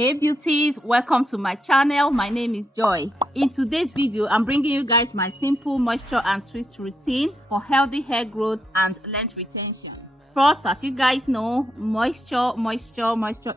Hey beauties, welcome to my channel. My name is Joy. In today's video, I'm bringing you guys my simple moisture and twist routine for healthy hair growth and length retention. First, as you guys know, moisture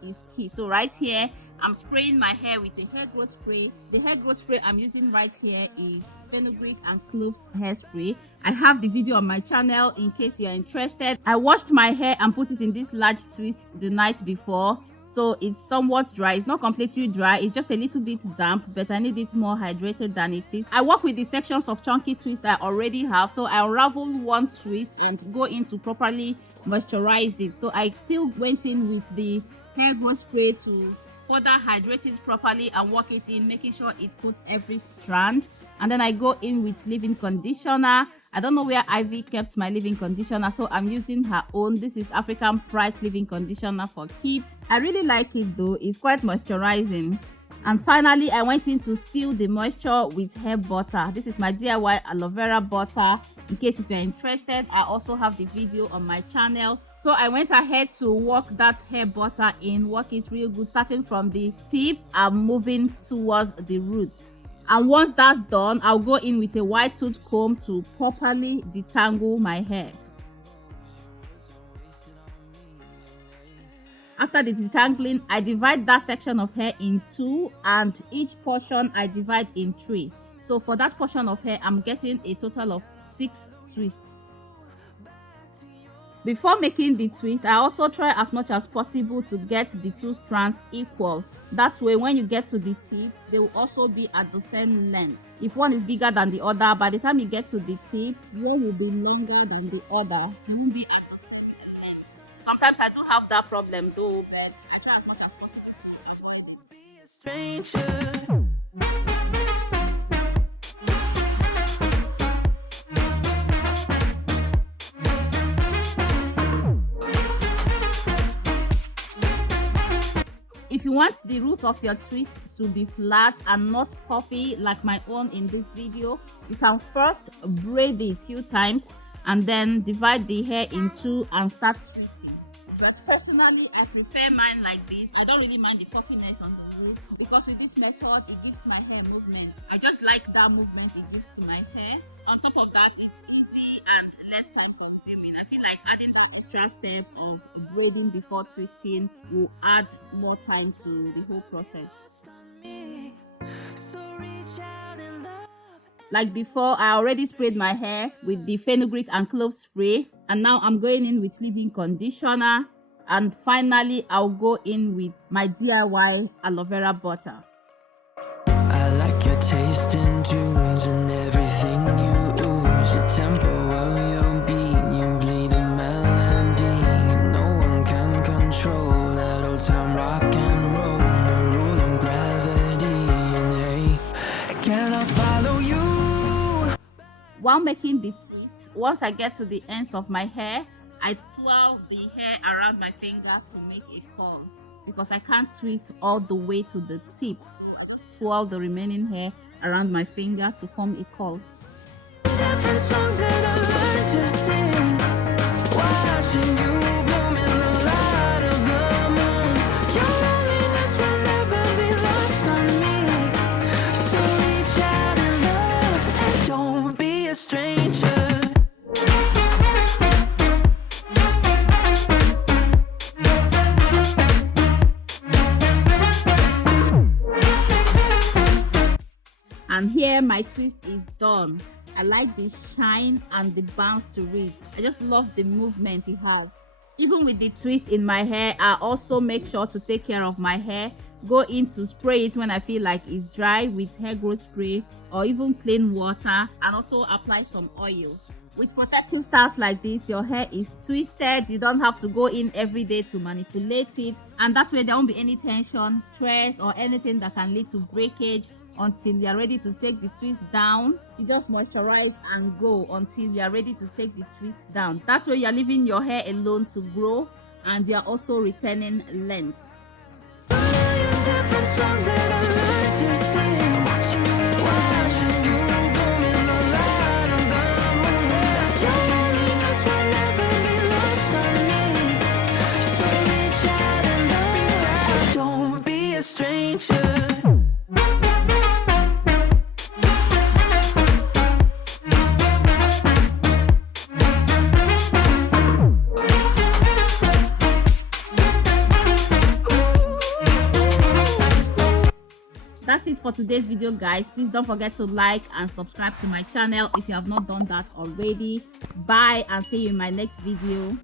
is key. So right here, I'm spraying my hair with a hair growth spray. The hair growth spray I'm using right here is Fenugreek and Cloves hairspray. I have the video on my channel in case you're interested. I washed my hair and put it in this large twist the night before. So it's somewhat dry. It's not completely dry, it's just a little bit damp, but I need it more hydrated than it is. I work with the sections of chunky twist I already have, so I unravel one twist and go in to properly moisturize it. So I still went in with the hair growth spray to further hydrate it properly and work it in, making sure it puts every strand. And then I go in with leave-in conditioner. I don't know where Ivy kept my leave-in conditioner, so I'm using her own. This is African Price leave-in conditioner for kids. I really like it though, it's quite moisturizing. And finally, I went in to seal the moisture with hair butter. This is my DIY aloe vera butter. In case if you're interested, I also have the video on my channel. So I went ahead to work that hair butter in, work it real good, starting from the tip and moving towards the roots. And once that's done, I'll go in with a wide tooth comb to properly detangle my hair. After the detangling, I divide that section of hair in two, and each portion I divide in three. So for that portion of hair, I'm getting a total of 6 twists. Before making the twist, I also try as much as possible to get the two strands equal. That way, when you get to the tip, they will also be at the same length. If one is bigger than the other, by the time you get to the tip, one will be longer than the other. It won't be at the same length. Sometimes I do have that problem though, but I try as much as possible. If you want the root of your twist to be flat and not puffy like my own in this video, you can first braid it a few times and then divide the hair in two and start twisting. But personally, I prefer mine like this. I don't really mind the puffiness on the roots because with this method, it gives my hair movement. I just like that movement it gives to my hair. On top of that, it's easy and less time consuming. I feel like adding that extra step of braiding before twisting will add more time to the whole process. Like before, I already sprayed my hair with the Fenugreek and Cloves spray, and now I'm going in with leave-in conditioner, and finally I'll go in with my DIY aloe vera butter. I like your taste in tunes and everything you ooze, the tempo of your beat, you bleed a melody. No one can control that old time rock and roll, no rule of gravity. And hey, can I follow you? While making the twist, once I get to the ends of my hair, I twirl the hair around my finger to make a curl because I can't twist all the way to the tip. Twirl the remaining hair around my finger to form a curl. Different songs that I learned to sing, watching you bloom in the light of the moon. Your loneliness will never be lost on me. So reach out and love, and don't be a stranger. And here my twist is done. I like the shine and the bounce to it. I just love the movement it has. Even with the twist in my hair, I also make sure to take care of my hair. Go in to spray it when I feel like it's dry with hair growth spray or even plain water, and also apply some oil. With protective styles like this, your hair is twisted. You don't have to go in every day to manipulate it, and that way there won't be any tension, stress, or anything that can lead to breakage. Until you are ready to take the twist down, you just moisturize and go until you are ready to take the twist down. That way you are leaving your hair alone to grow, and you are also retaining length. Different songs that I learned to sing, watching you bloom in the light of the moon. Your loneliness will never be lost on me. So reach out and love, don't be a stranger. for today's video, guys. Please don't forget to like and subscribe to my channel if you have not done that already. Bye, and see you in my next video.